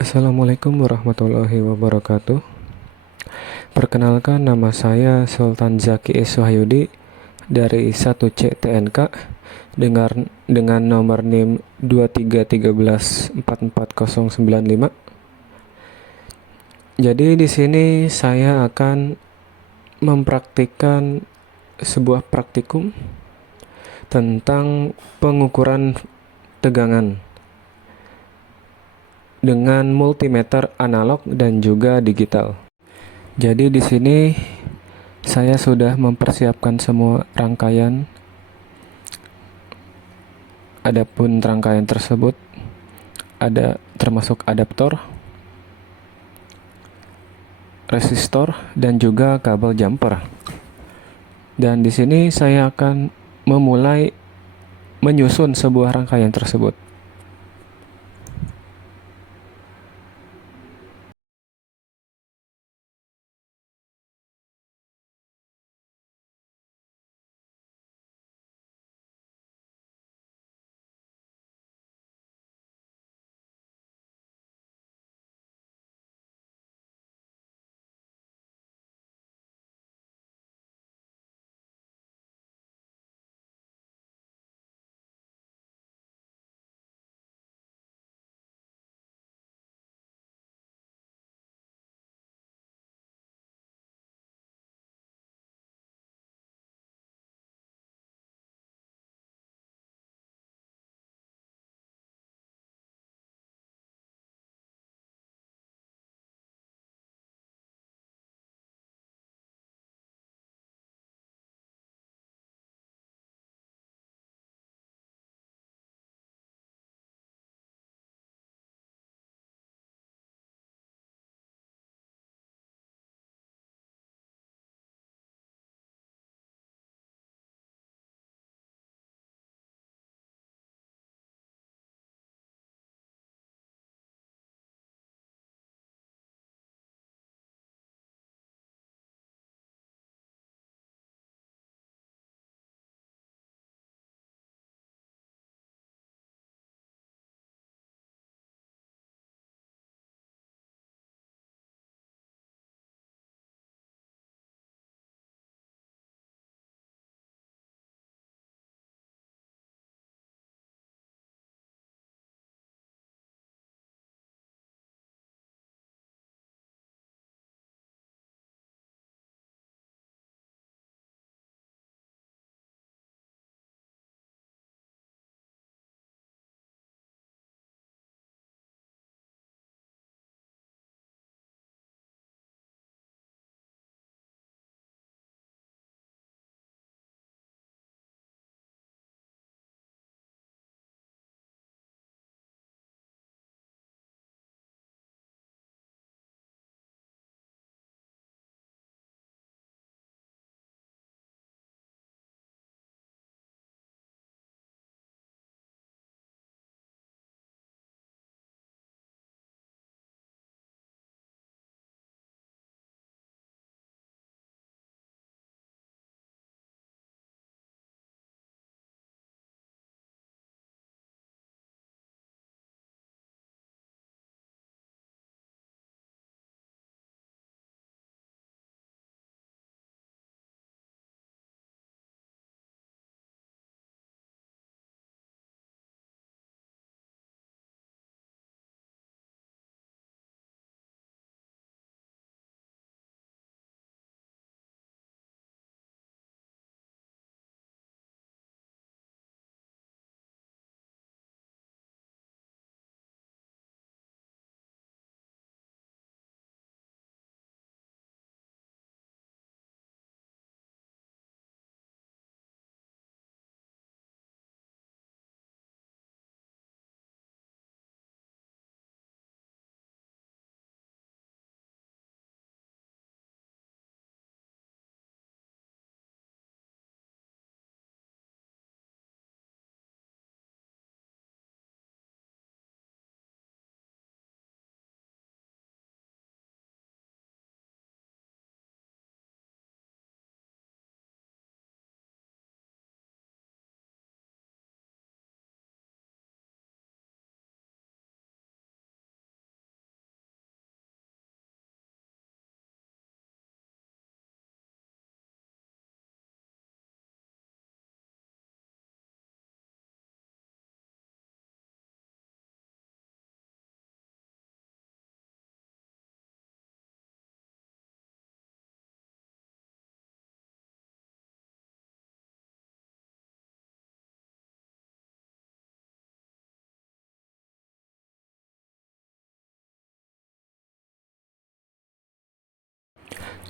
Assalamualaikum warahmatullahi wabarakatuh. Perkenalkan, nama saya Sultan Zaki Suhayudi dari 1C TNK dengan nomor NIM 233144095. Jadi di sini saya akan mempraktikkan sebuah praktikum tentang pengukuran tegangan dengan multimeter analog dan juga digital. Jadi di sini saya sudah mempersiapkan semua rangkaian. Adapun rangkaian tersebut ada termasuk adaptor, resistor, dan juga kabel jumper. Dan di sini saya akan memulai menyusun sebuah rangkaian tersebut.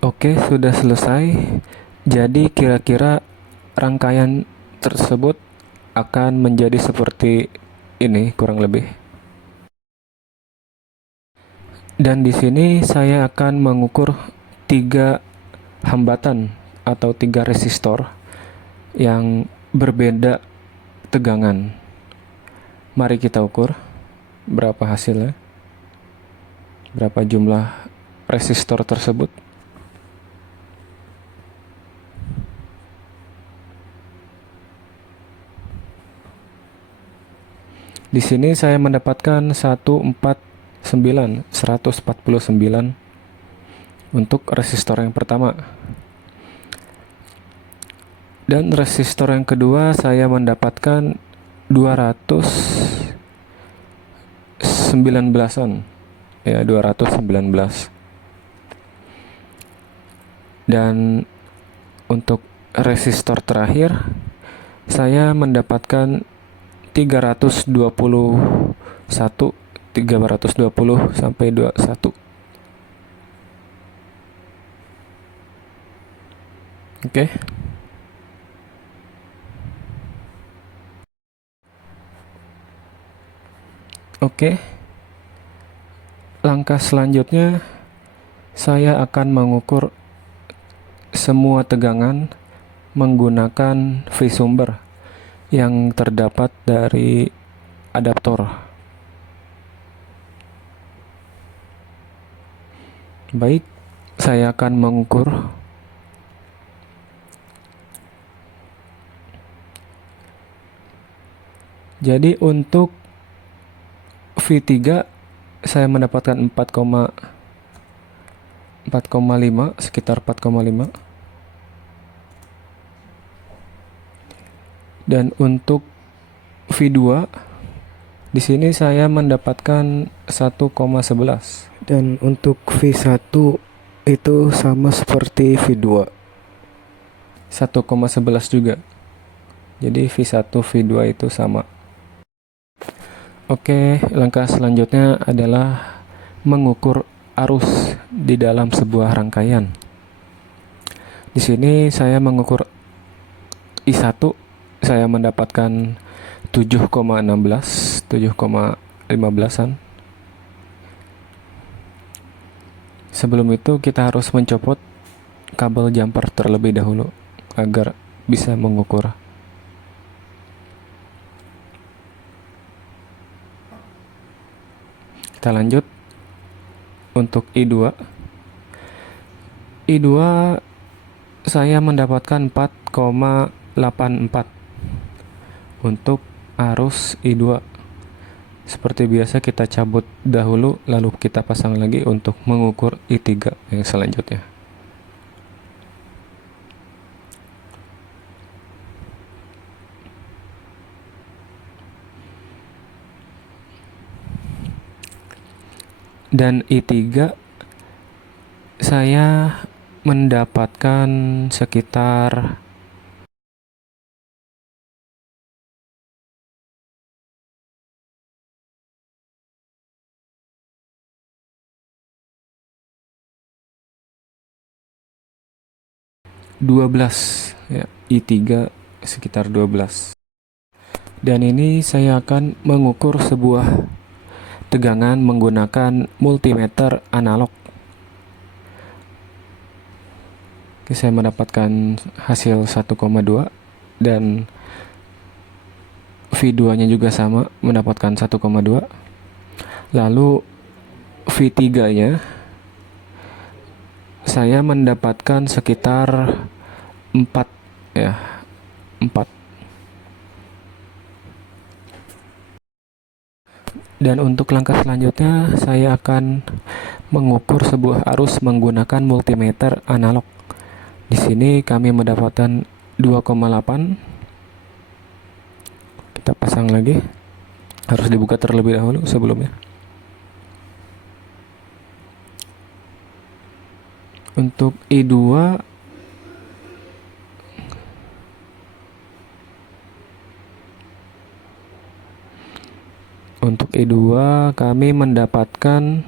Oke, sudah selesai. Jadi kira-kira rangkaian tersebut akan menjadi seperti ini kurang lebih. Dan di sini saya akan mengukur 3 hambatan atau 3 resistor yang berbeda tegangan. Mari kita ukur berapa hasilnya, berapa jumlah resistor tersebut. Di sini saya mendapatkan 149 untuk resistor yang pertama. Dan resistor yang kedua saya mendapatkan 219-an. Ya, 219. Dan untuk resistor terakhir saya mendapatkan 320 sampai 21. Oke. Oke. Langkah selanjutnya saya akan mengukur semua tegangan menggunakan V-sumber yang terdapat dari adaptor. Baik, saya akan mengukur. Jadi untuk V3 saya mendapatkan 4,5, sekitar 4,5. Dan untuk V2 di sini saya mendapatkan 1,11. Dan untuk V1 itu sama seperti V2. 1,11 juga. Jadi V1 V2 itu sama. Oke, langkah selanjutnya adalah mengukur arus di dalam sebuah rangkaian. Di sini saya mengukur I1, saya mendapatkan 7,16, 7,15-an. Sebelum itu kita harus mencopot kabel jumper terlebih dahulu agar bisa mengukur. Kita lanjut untuk I2. I2 saya mendapatkan 4,84 untuk arus I2. Seperti biasa kita cabut dahulu lalu kita pasang lagi untuk mengukur I3 yang selanjutnya. Dan I3 saya mendapatkan sekitar 12 ya, I3 sekitar 12. Dan ini saya akan mengukur sebuah tegangan menggunakan multimeter analog. Oke, saya mendapatkan hasil 1,2 dan V2 nya juga sama, mendapatkan 1,2. Lalu V3 nya saya mendapatkan sekitar 4 ya, 4. Dan untuk langkah selanjutnya saya akan mengukur sebuah arus menggunakan multimeter analog. Di sini kami mendapatkan 2,8. Kita pasang lagi. Harus dibuka terlebih dahulu sebelumnya. Untuk I2 kami mendapatkan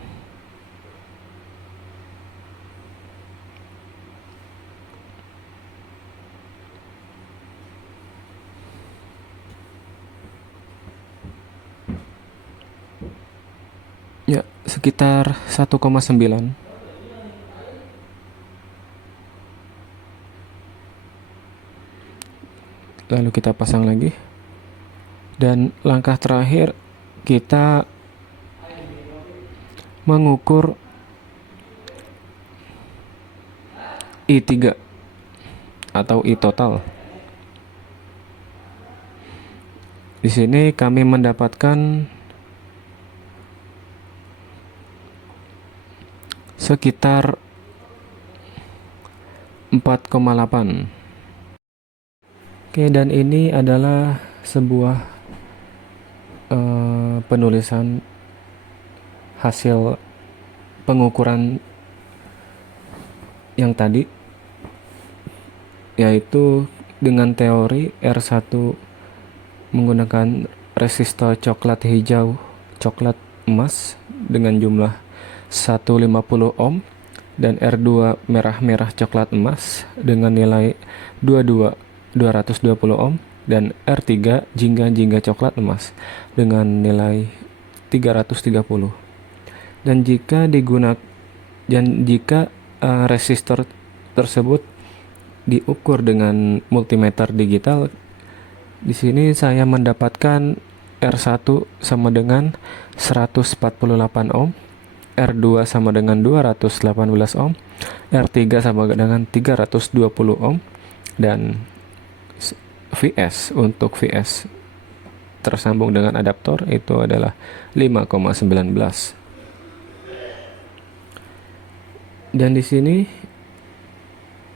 Ya, sekitar 1,9. Lalu kita pasang lagi. Dan langkah terakhir kita mengukur I3 atau I total. Di sini kami mendapatkan sekitar 4,8. Oke, dan ini adalah sebuah penulisan hasil pengukuran yang tadi, yaitu dengan teori R1 menggunakan resistor coklat hijau coklat emas dengan jumlah 150 ohm dan R2 merah coklat emas dengan nilai 220 ohm dan R3 jingga coklat emas dengan nilai 330. Dan jika resistor tersebut diukur dengan multimeter digital, di sini saya mendapatkan R1 sama dengan 148 ohm, R2 sama dengan 218 ohm, R3 sama dengan 320 ohm, dan untuk VS tersambung dengan adaptor itu adalah 5,19. Dan di sini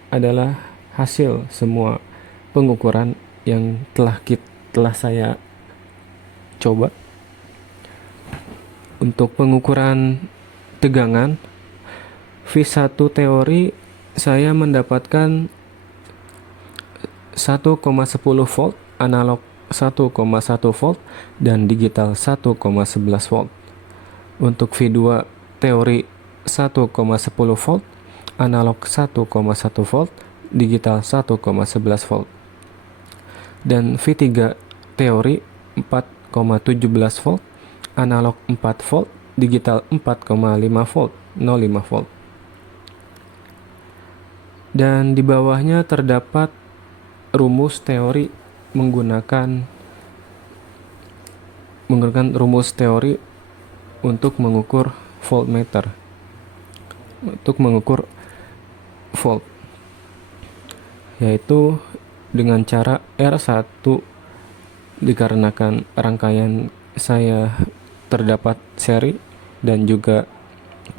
adalah hasil semua pengukuran yang telah saya coba. Untuk pengukuran tegangan V1 teori saya mendapatkan 1,10 volt, analog 1,1 volt, dan digital 1,11 volt. Untuk V2 teori 1,10 volt, analog 1,1 volt, digital 1,11 volt. Dan V3 teori 4,17 volt, analog 4 volt, digital 4,5 volt, 0,5 volt. Dan di bawahnya terdapat rumus teori menggunakan rumus teori untuk mengukur voltmeter, untuk mengukur volt, yaitu dengan cara R1 dikarenakan rangkaian saya terdapat seri dan juga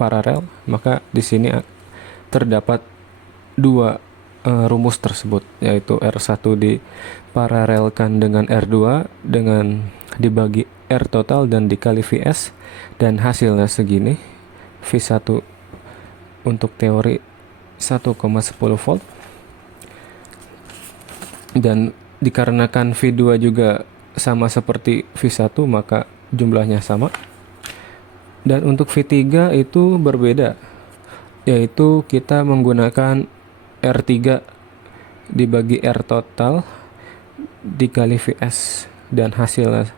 paralel, maka di sini terdapat dua rumus tersebut, yaitu R1 diparalelkan dengan R2 dengan dibagi R total dan dikali VS, dan hasilnya segini. V1 untuk teori 1,10 volt, dan dikarenakan V2 juga sama seperti V1 maka jumlahnya sama. Dan untuk V3 itu berbeda, yaitu kita menggunakan R3 dibagi R total dikali VS, dan hasilnya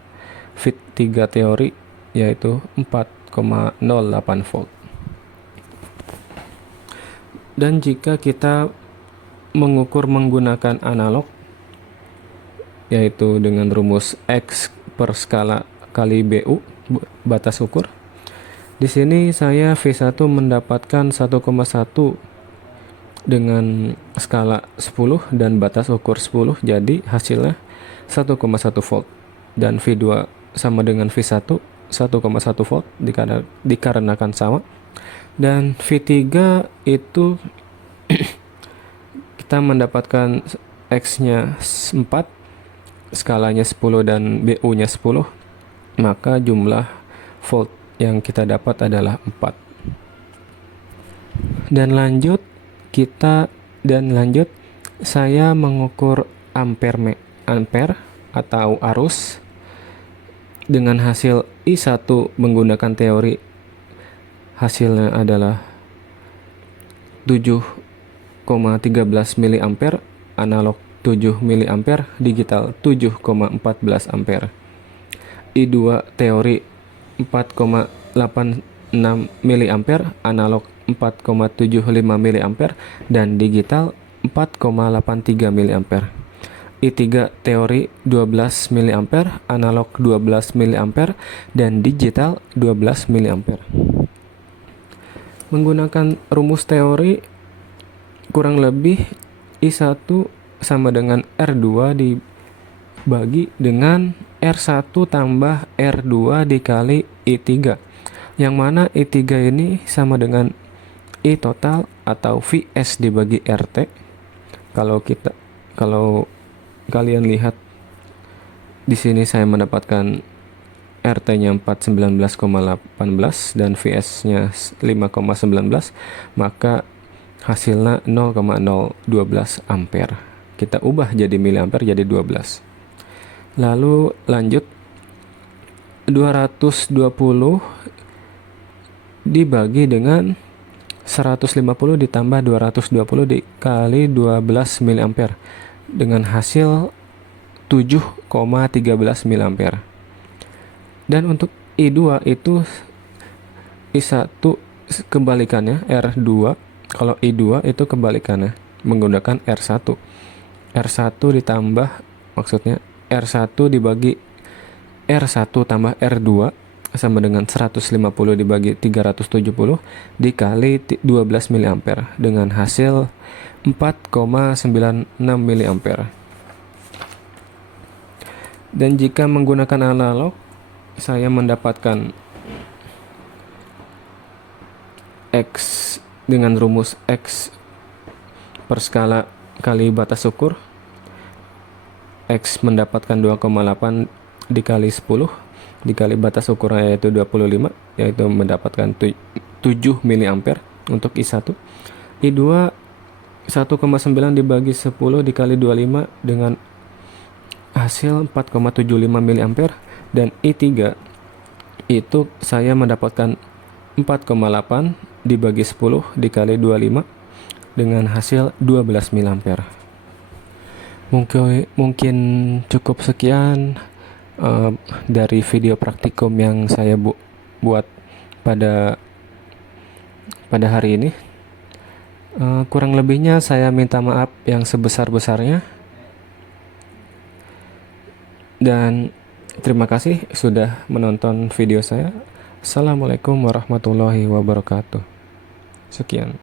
V3 teori yaitu 4,08 volt. Dan jika kita mengukur menggunakan analog, yaitu dengan rumus X per skala kali BU batas ukur, di sini saya V1 mendapatkan 1,1 dengan skala 10 dan batas ukur 10, jadi hasilnya 1,1 volt. Dan V2 sama dengan V1 1,1 volt dikarenakan sama. Dan V3 itu kita mendapatkan X-nya 4, skalanya 10 dan BU-nya 10, maka jumlah volt yang kita dapat adalah 4. Dan lanjut saya mengukur ampere atau arus dengan hasil I1 menggunakan teori, hasilnya adalah 7,13 mA, analog 7 mA, digital 7,14 ampere. I2 teori 4,18 mA, analog 4,75 mA, dan digital 4,83 mA. I3 teori 12 mA, analog 12 mA, dan digital 12 mA. Menggunakan rumus teori, kurang lebih I1 sama dengan R2 dibagi dengan R1 tambah R2 dikali I3, yang mana I3 ini sama dengan I total atau Vs dibagi RT. Kalau kalian lihat di sini, saya mendapatkan RT-nya 419,18 dan Vs-nya 5,19, maka hasilnya 0,012 ampere. Kita ubah jadi miliampere jadi 12. Lalu lanjut, 220 dibagi dengan 150 ditambah 220 dikali 12 mA dengan hasil 7,13 mA. Dan untuk I2 itu I1 kebalikannya R2. Kalau I2 itu kebalikannya menggunakan R1. R1 ditambah, maksudnya R1 dibagi R1 tambah R2 sama dengan 150 dibagi 370 dikali 12 mA dengan hasil 4,96 mA. Dan jika menggunakan analog, saya mendapatkan X dengan rumus X per skala kali batas ukur. X mendapatkan 2,8 dikali 10 dikali batas ukurnya yaitu 25, yaitu mendapatkan 7 mA untuk I1. I2 1,9 dibagi 10 dikali 25 dengan hasil 4,75 mA. Dan I3 itu saya mendapatkan 4,8 dibagi 10 dikali 25 dengan hasil 12 mA. Mungkin cukup sekian dari video praktikum yang saya buat pada hari ini. Kurang lebihnya saya minta maaf yang sebesar-besarnya, dan terima kasih sudah menonton video saya. Assalamualaikum warahmatullahi wabarakatuh. Sekian.